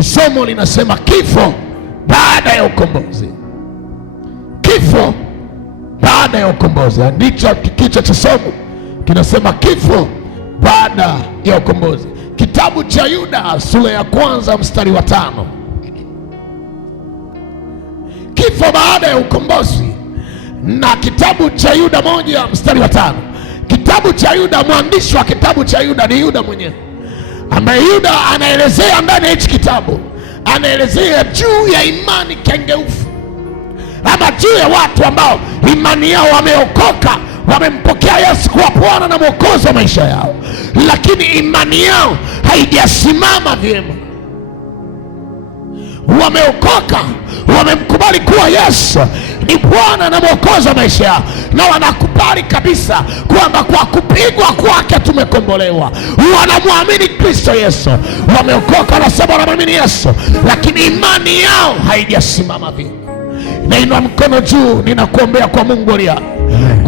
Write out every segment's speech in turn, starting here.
Somo linasema kifo baada ya ukombozi. Kifo baada ya ukombozi, ndicho kichwa cha somo kinasema, kifo baada ya ukombozi. Kitabu cha Yuda sura ya 1 mstari wa 5. Kifo baada ya ukombozi. Na kitabu cha Yuda 1 mstari wa 5. Kitabu cha Yuda, mwandishi wa kitabu cha Yuda ni Yuda mwenyewe, ambaye Yuda anaelezea ndani ya hichi kitabu, anaelezea juu ya imani kengeufu, ama juu ya watu ambao imani yao wameokoka, wamempokea Yesu kuwa Bwana na Mwokozi wa maisha yao, lakini imani yao haijasimama vyema. Wameokoka, wamemkubali kuwa Yesu ni Bwana na Mwokozi wa maisha yao, na wanakubali kabisa kwamba kwa kupigwa kwake tumekombolewa. Wanamwamini Kristo Yesu, wameokoka, wanasema wanamwamini Yesu, lakini imani yao haijasimama vyema. Nainua mkono juu, ninakuombea kwa Mungu aliye hai,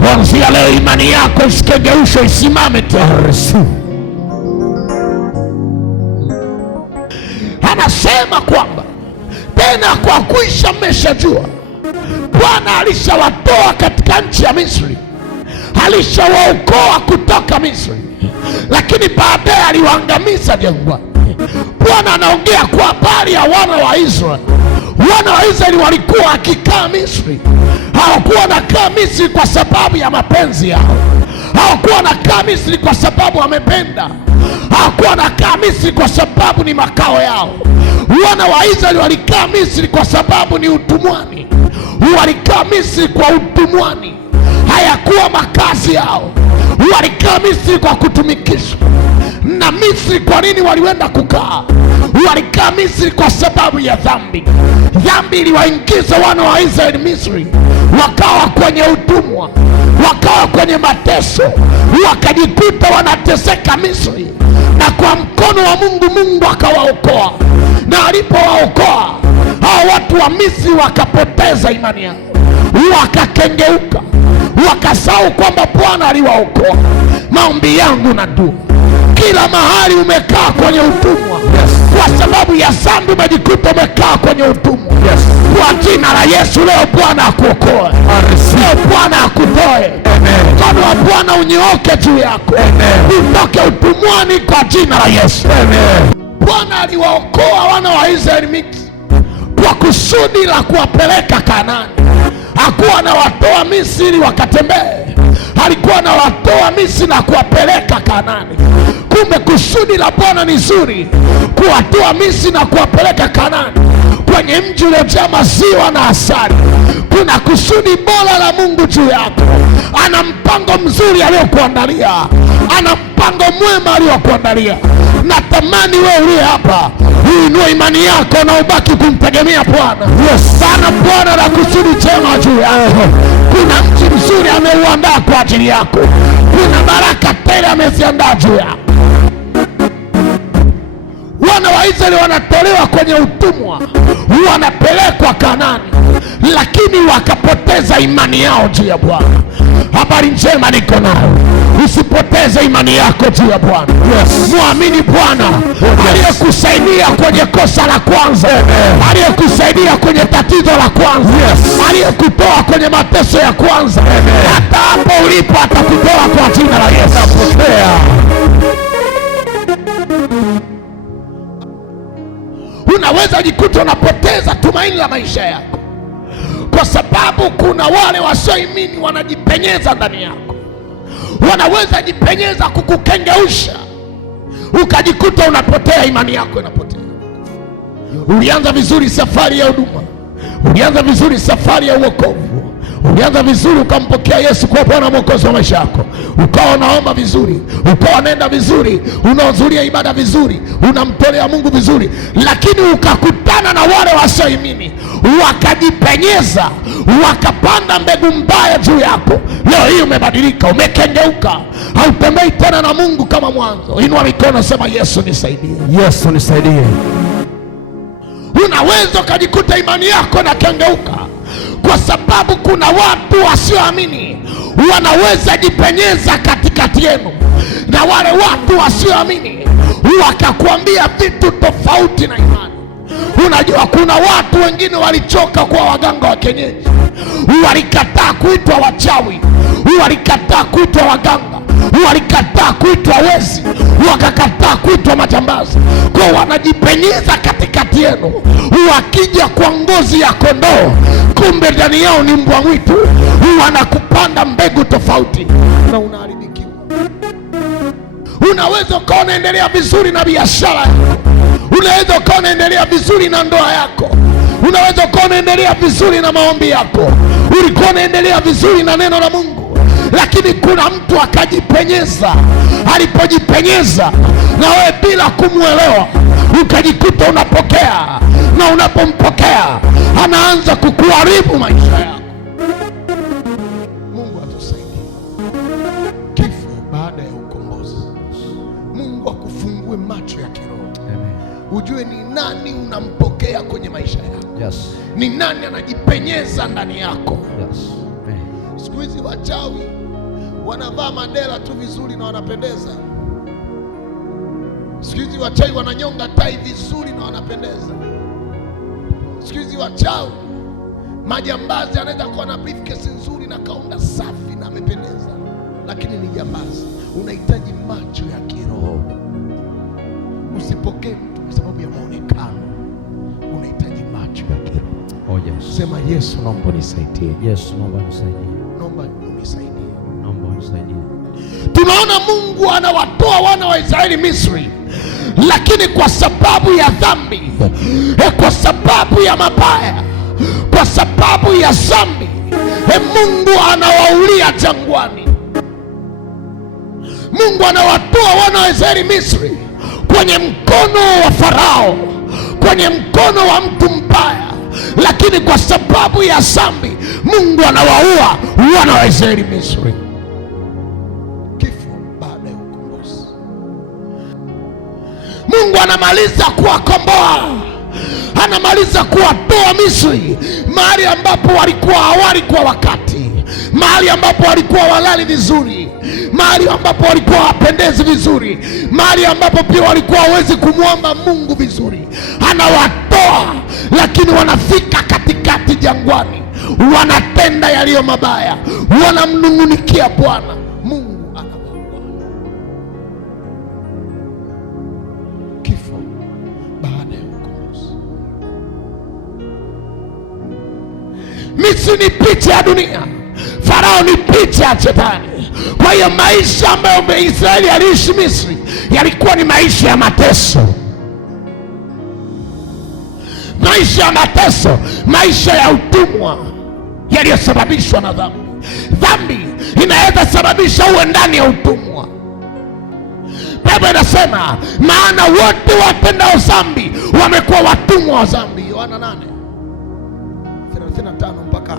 kuanzia leo imani yako isikengeushwe, isimame tena. Anasema kwamba tena kwa kuisha mmeshajua Bwana alishawatoa katika nchi ya Misri, alishawaokoa kutoka Misri, lakini baadaye aliwaangamiza jangwani. Bwana anaongea kwa habari ya wana wa Israeli. Wana wa Israeli walikuwa wakikaa Misri. Hawakuwa wanakaa Misri kwa sababu ya mapenzi yao, hawakuwa wanakaa Misri kwa sababu wamependa, hawakuwa wanakaa Misri kwa sababu ni makao yao. Wana wa Israeli walikaa Misri kwa sababu ni utumwani. Walikaa Misri kwa utumwani, hayakuwa makazi yao. Walikaa Misri kwa kutumikishwa. Na Misri, kwa nini walienda kukaa? Walikaa Misri kwa sababu ya dhambi. Dhambi iliwaingiza wana wa Israeli Misri, wakawa kwenye utumwa, wakawa kwenye mateso, wakajikuta wanateseka Misri. Na kwa mkono wa Mungu, Mungu akawaokoa, na alipowaokoa hao watu wa Misri wakapoteza imani yao, wakakengeuka, wakasahau kwamba Bwana aliwaokoa. Maombi yangu na dua, kila mahali umekaa kwenye utumwa, kwa sababu ya dhambi umejikuta umekaa kwenye utumwa, kwa jina la Yesu leo Bwana akuokoe, leo Bwana akutoe, mkono wa Bwana unyooke juu yako, utoke utumwani kwa jina la Yesu. Bwana aliwaokoa wana wa Israeli Misri kwa kusudi la kuwapeleka Kanaani. Hakuwa anawatoa Misri wakatembee, alikuwa anawatoa Misri na kuwapeleka Kanaani. Kumbe kusudi la Bwana ni zuri, kuwatoa Misri na kuwapeleka Kanaani, kwenye mji uliojaa maziwa na asali. Kuna kusudi bora la Mungu juu yako. Ana mpango mzuri aliokuandalia, ana mpango mwema aliokuandalia. Natamani wewe uliye hapa uinue imani yako na ubaki kumtegemea Bwana. Sana Bwana na kusudi chema juu yako. Kuna mji mzuri ameuandaa kwa ajili yako. Kuna baraka tele ameziandaa juu yako. Wana wa Israeli wanatolewa kwenye utumwa, wanapelekwa Kanaani, lakini wakapoteza imani yao juu ya Bwana. Habari njema niko nayo, usipoteze imani yako juu ya Bwana. Muamini Bwana aliyekusaidia kwenye kosa la kwanza, aliyekusaidia kwenye tatizo la kwanza, aliyekutoa kwenye mateso ya kwanza. Hata hapo ulipo atakutoa kwa jina la Yesu. Unaweza jikuta unapoteza tumaini la maisha yako kwa sababu kuna wale wasioamini wanajipenyeza ndani yako. Wanaweza jipenyeza kukukengeusha, ukajikuta unapotea, imani yako inapotea. Ulianza vizuri safari ya huduma, ulianza vizuri safari ya uokovu, ulianza vizuri ukampokea Yesu kwa Bwana Mwokozi wa maisha yako, ukawa unaomba vizuri, ukawa unaenda vizuri, unahudhuria ibada vizuri, unamtolea Mungu vizuri, lakini ukakutana na wale wasioamini, wakajipenyeza, wakapanda mbegu mbaya juu yako. Leo hii umebadilika, umekengeuka, hautembei tena na Mungu kama mwanzo. Inua mikono, sema Yesu nisaidie, Yesu nisaidie. Unaweza ukajikuta imani yako na kengeuka kwa sababu kuna watu wasioamini wanaweza jipenyeza katikati yenu, na wale watu wasioamini wakakuambia vitu tofauti na imani. Unajua kuna watu wengine walichoka kuwa waganga wa kienyeji, walikataa kuitwa wachawi, walikataa kuitwa waganga, walikataa kuitwa wezi, wakakataa kuitwa majambazi. Kwa wanajipenyeza katikati yenu, wakija kwa ngozi ya kondoo, kumbe ndani yao ni mbwa mwitu. Wanakupanda mbegu tofauti na unaharibikiwa. Unaweza ukawa unaendelea vizuri na biashara yako, unaweza ukawa unaendelea vizuri na ndoa yako, unaweza ukawa unaendelea vizuri na maombi yako, ulikuwa unaendelea vizuri na neno la Mungu, lakini kuna mtu akajipenyeza. Alipojipenyeza na wewe bila kumwelewa, ukajikuta unapokea, na unapompokea anaanza kukuharibu maisha yako. Mungu atusaidie. Kifo baada ya ukombozi. Mungu akufungue macho ya kiroho. Ujue ni nani unampokea kwenye maisha yako. Yes. Ni nani anajipenyeza ndani yako. Yes. Siku hizi wachawi wanavaa madela tu vizuri na wanapendeza. Siku hizi wachawi wananyonga tai vizuri na wanapendeza. Siku hizi wachawi, majambazi anaweza kuwa na briefcase nzuri na kaunda safi na amependeza, lakini ni jambazi. Unahitaji macho ya kiroho. Usipokee mtu kwa sababu ya maonekano, unahitaji macho ya kiroho. Oh yes. Sema Yesu, naomba unisaidie. Yesu, naomba unisaidie. Naomba unisaidie. Naomba unisaidie. Tunaona Mungu anawatoa wana wa Israeli Misri, lakini kwa sababu ya dhambi, kwa sababu ya mabaya, kwa sababu ya dhambi, Mungu anawaulia jangwani. Mungu anawatoa wana wa Israeli Misri kwenye mkono wa Farao, kwenye mkono wa mtu mbaya, lakini kwa sababu ya dhambi Mungu anawaua wana wa Israeli Misri. Kifo baada ya ukombozi. Mungu anamaliza kuwakomboa, anamaliza kuwatoa Misri, mahali ambapo walikuwa hawali kwa wakati, mahali ambapo walikuwa walali vizuri, mahali ambapo walikuwa wapendezi vizuri, mahali ambapo pia walikuwa hawezi kumwomba Mungu vizuri. Anawatoa, lakini wanafika katikati jangwani, wanatenda yaliyo mabaya, wanamnungunikia Bwana. Mungu anawaua. Kifo baada ya ukombozi. Misri ni picha ya dunia, Farao ni picha ya Shetani. Kwa hiyo maisha ambayo Israeli aliishi Misri yalikuwa ni maisha ya mateso, maisha ya mateso, maisha ya utumwa yaliyosababishwa na dhambi. Dhambi inaweza sababisha uwe ndani ya utumwa. Biblia inasema maana wote watendao dhambi wamekuwa watumwa wa dhambi. Yohana 8:35 mpaka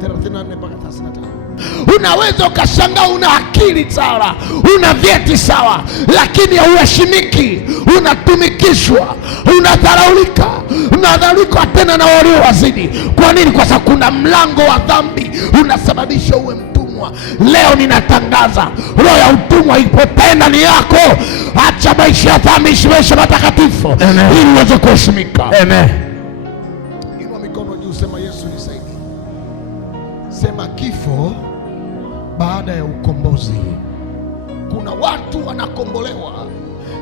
34 mpaka 35. Unaweza ukashangaa una akili sawa, una vyeti sawa, lakini hauheshimiki, unatumikishwa, unadharaulika, unadharaulika tena na walio wazidi. Kwa nini? Kwa sababu kuna mlango wa dhambi unasababisha uwe mtumwa. Leo ninatangaza roho ya utumwa ipotee ndani yako. Acha maisha ya dhambi, ishi maisha matakatifu ili uweze kuheshimika. Amen. Inua mikono juu, sema Yesu nisaidie. Sema kifo baada ya ukombozi. Kuna watu wanakombolewa,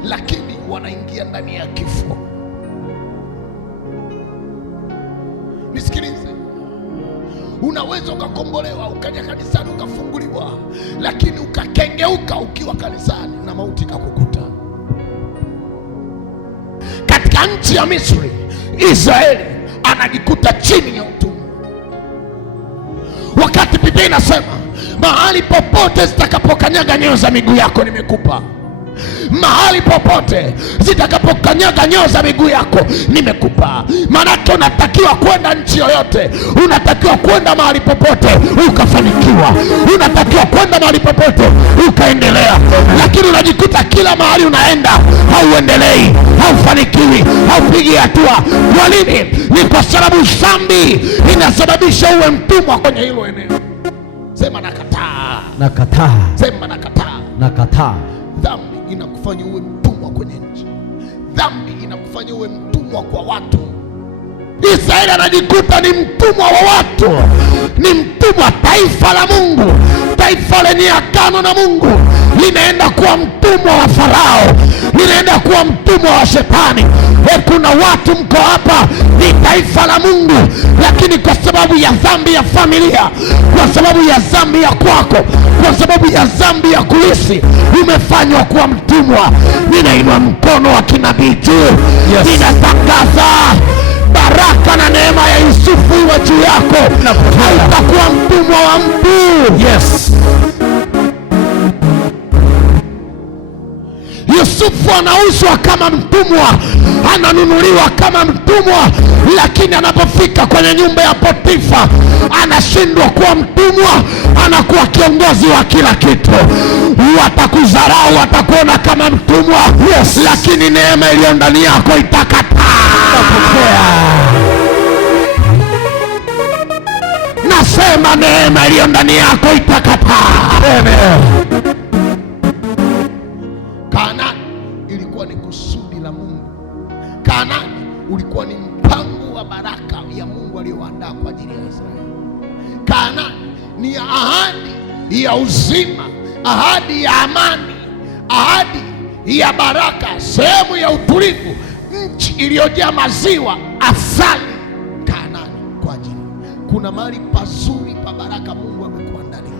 lakini wanaingia ndani ya kifo. Nisikilize, unaweza ukakombolewa ukaja kanisani ukafunguliwa, lakini ukakengeuka ukiwa kanisani na mauti kakukuta. Katika nchi ya Misri, Israeli anajikuta chini ya utumwa, wakati Biblia inasema mahali popote zitakapokanyaga nyayo za miguu yako nimekupa. Mahali popote zitakapokanyaga nyayo za miguu yako nimekupa. Maanake unatakiwa kwenda nchi yoyote, unatakiwa kwenda mahali popote ukafanikiwa, unatakiwa kwenda mahali popote ukaendelea, lakini unajikuta kila mahali unaenda hauendelei, haufanikiwi, haupigi hatua. Kwa nini? Ni kwa sababu dhambi inasababisha uwe mtumwa kwenye hilo eneo. Sema nakataa. Nakataa. Sema nakataa. Nakataa. Dhambi inakufanya uwe mtumwa kwenye nchi. Dhambi inakufanya uwe mtumwa kwa watu. Israeli anajikuta ni mtumwa wa watu, ni mtumwa. Taifa la Mungu, taifa lenye agano na Mungu linaenda kuwa mtumwa wa Farao, linaenda kuwa mtumwa wa Shetani. Kuna watu mko hapa, ni taifa la Mungu, lakini kwa sababu ya dhambi ya familia, kwa sababu ya dhambi ya kwako, kwa sababu ya dhambi ya kulisi, umefanywa kuwa mtumwa. Ninainua mkono wa kinabii juu, ninatangaza baraka na neema ya Yusufu iwe juu yako. Hautakuwa mtumwa wa mtu. Yes. Yusufu anauzwa kama mtumwa, ananunuliwa kama mtumwa, lakini anapofika kwenye nyumba ya Potifa anashindwa kuwa mtumwa, anakuwa kiongozi wa kila kitu. Watakudharau, watakuona kama mtumwa, lakini neema iliyo ndani yako itakataa. Nasema neema iliyo ndani yako itakataa. Kanaani ilikuwa ni kusudi la Mungu. Kanaani ulikuwa ni mpango wa baraka ya Mungu aliyoandaa kwa ajili ya Israeli. Kanaani ni ahadi ya uzima, ahadi ya amani, ahadi ya baraka, sehemu ya utulivu, nchi iliyojaa maziwa, asali. Kanaani kwa ajili, kuna mahali pazuri pa baraka Mungu amekuandalia,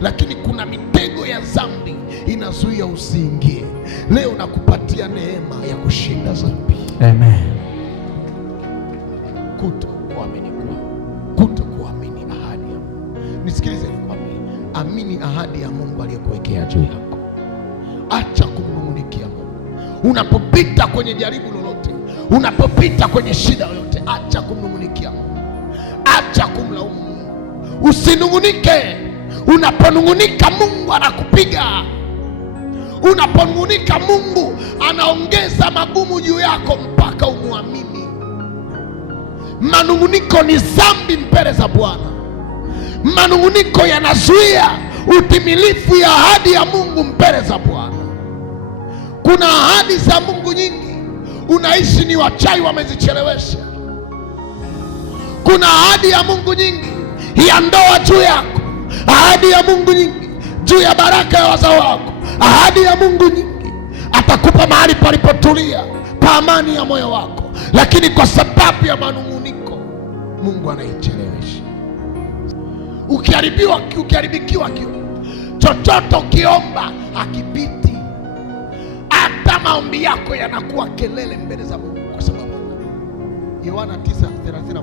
lakini kuna mitego ya dhambi inazuia usiingie. Leo nakupatia neema ya kushinda dhambi. Amen. Kutokuamini kwao, kutokuamini ahadi ya Mungu. Nisikilize nikwambie, amini ahadi ya Mungu aliyokuwekea juu yako. Acha kumnung'unikia Mungu. Unapopita kwenye jaribu lolote, unapopita kwenye shida yoyote, acha kumnung'unikia Mungu. Acha kumlaumu Mungu. Usinung'unike. Unaponung'unika Mungu anakupiga. Unaponung'unika Mungu anaongeza magumu juu yako mpaka umwamini. Manung'uniko ni dhambi mbele za Bwana. Manung'uniko yanazuia utimilifu ya ahadi ya Mungu mbele za Bwana. Kuna ahadi za Mungu nyingi, unaishi ni wachai wamezichelewesha. Kuna ahadi ya Mungu nyingi ya ndoa juu yako, ahadi ya Mungu nyingi juu ya baraka ya wazao wako, ahadi ya Mungu nyingi. Atakupa mahali palipotulia pa amani ya moyo wako, lakini kwa sababu ya manung'uniko Mungu anaichelewesha. Ukiharibikiwa chochote ukiomba hakipiti. Hata maombi yako yanakuwa kelele mbele za Mungu. Kwa sababu Yohana 9:31,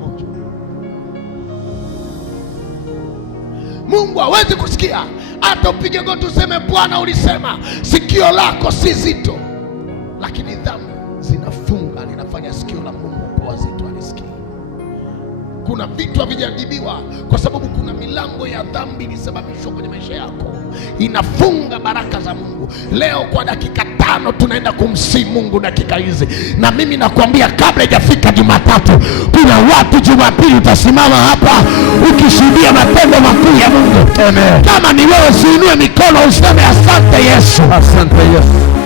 Mungu hawezi kusikia hata upige goti useme Bwana ulisema. Sikio lako si zito, lakini dhambi zinafunga, linafanya sikio la Mungu kuwa zito, alisikii. Kuna vitu havijajibiwa kwa sababu kuna milango ya dhambi ilisababishwa kwenye maisha yako, inafunga baraka za Mungu. Leo kwa dakika 5 tunaenda kumsihi Mungu dakika hizi, na mimi nakwambia kabla haijafika Jumatatu, kuna watu Jumapili utasimama hapa ukishuhudia matendo makuu ya Mungu. Amen. Kama ni wewe, usiinue mikono useme asante Yesu, asante Yesu.